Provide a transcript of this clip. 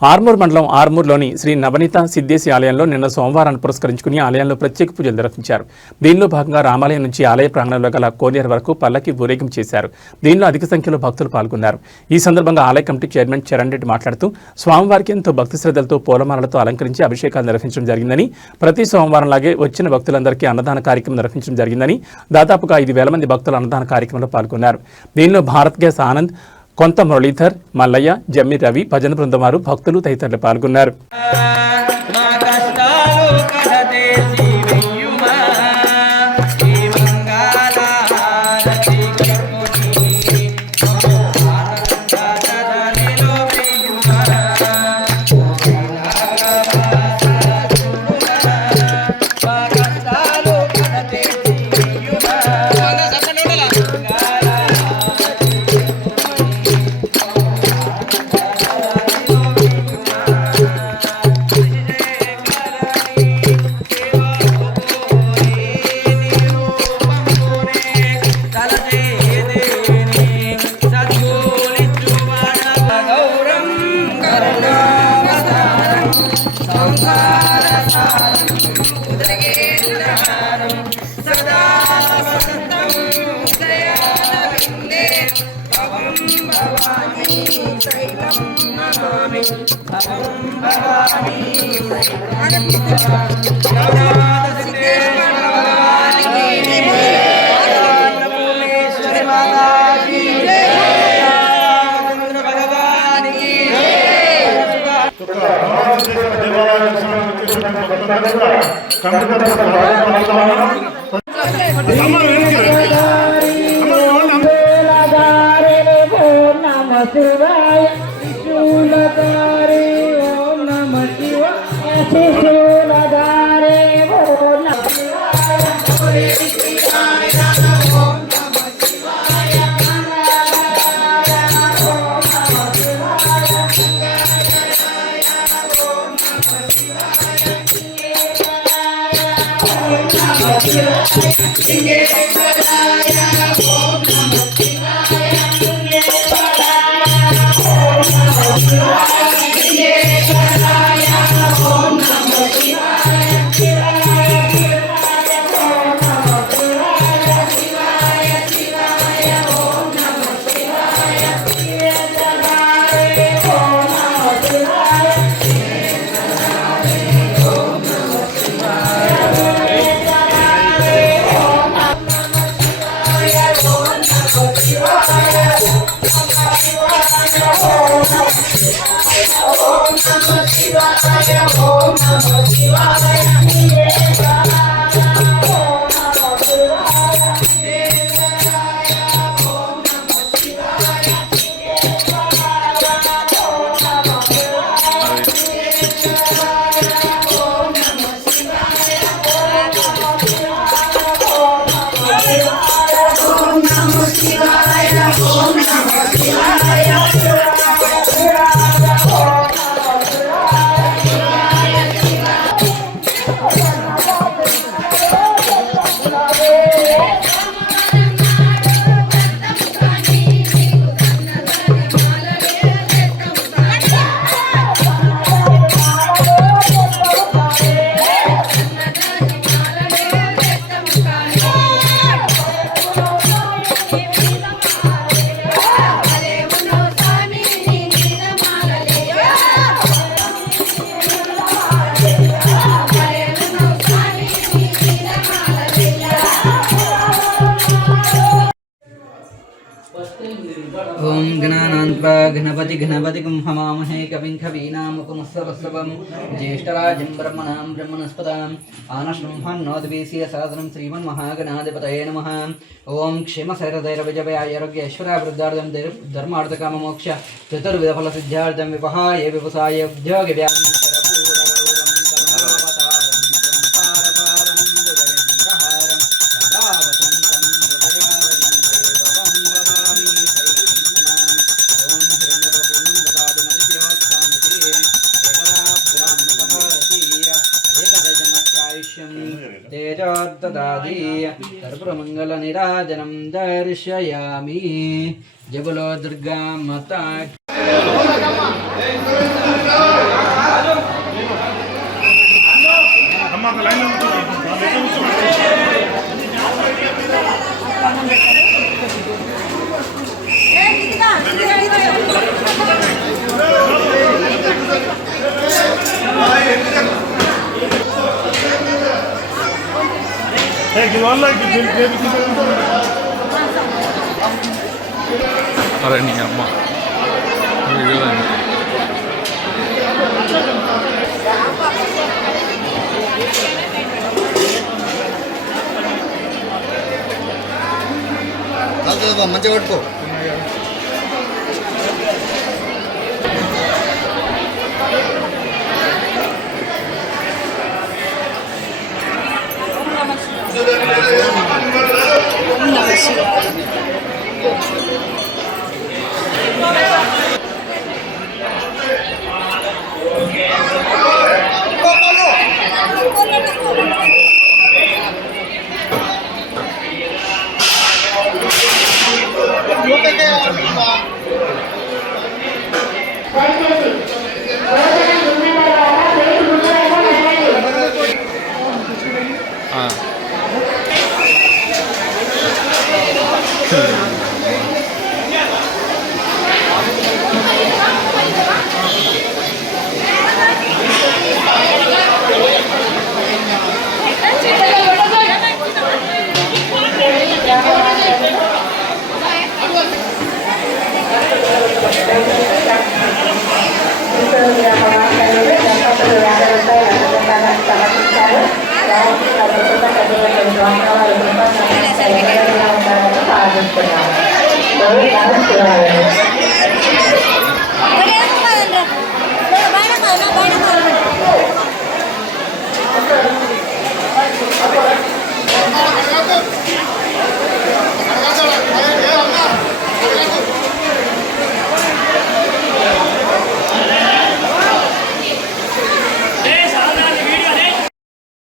ఆర్మూర్ మండలం ఆర్మూర్లోని శ్రీ నవనీత సిద్ధేశి ఆలయంలో నిన్న సోమవారాన్ని పురస్కరించుకుని ఆలయంలో ప్రత్యేక పూజలు నిర్వహించారు. దీనిలో భాగంగా రామాలయం నుంచి ఆలయ ప్రాంగణంలో గల కోనేరు వరకు పల్లకి ఊరేగింపు చేశారు. దీనిలో అధిక సంఖ్యలో భక్తులు పాల్గొన్నారు. ఈ సందర్భంగా ఆలయ కమిటీ చైర్మన్ చరణ్ రెడ్డి మాట్లాడుతూ స్వామివారికి ఎంతో భక్తి శ్రద్ధలతో పూలమాలలతో అలంకరించి అభిషేకాలు నిర్వహించడం జరిగిందని, ప్రతి సోమవారంలాగే వచ్చిన భక్తులందరికీ అన్నదాన కార్యక్రమం నిర్వహించడం జరిగిందని, దాదాపుగా 5,000 మంది భక్తులు అన్నదాన కార్యక్రమంలో పాల్గొన్నారు. దీనిలో భారత్ గ్యాస్ ఆనంద్, కొంత మురళీధర్, మల్లయ్య, జమ్మి రవి, భజన బృందం వారు, భక్తులు తదితరులు పాల్గొన్నారు. ओम गणानान्त्वा गणपति गणपतिं हवामहे कविं कवीनामुपमस्तवस्तवं ज्येष्ठराजं ब्रह्मणां ब्रह्मणस्पदां आनश्रंहन्नोद्वीस्य सादनं श्रीमन्महागणाधिपतये नमः। ओम क्षेमसैरदैरविजयारोग्यैश्वर्यावृद्धार्थं धर्मार्थकाममोक्ष चतुर्विधफलसिद्ध्यार्थं विपहाय विपुसाय उद्योगव्या कर्पूरमङ्गलनीराजनं दर्शयामि। जय बोलो दुर्गा माता। అరే నీ అమ్మ వీడియోదండి మంచిగా పట్టుకో భావిస్తున్నాను.